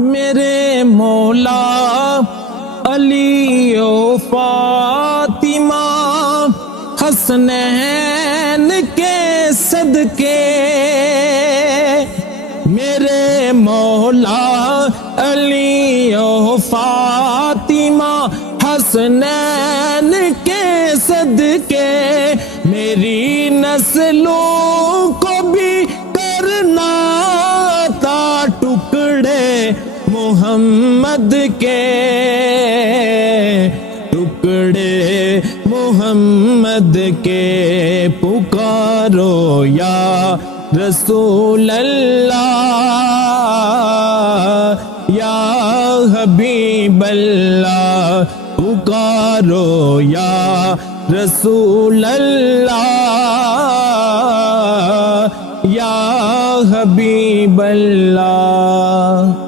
میرے مولا علی و فاطمہ حسنین کے صدقے، میرے مولا علی و فاطمہ حسنین کے صدقے، میری نسلوں کو بھی کرنا تھا ٹکڑے محمد کے، ٹکڑے محمد کے، پکارو یا رسول اللہ یا حبیب اللہ، پکارو یا رسول اللہ یا حبیب اللہ۔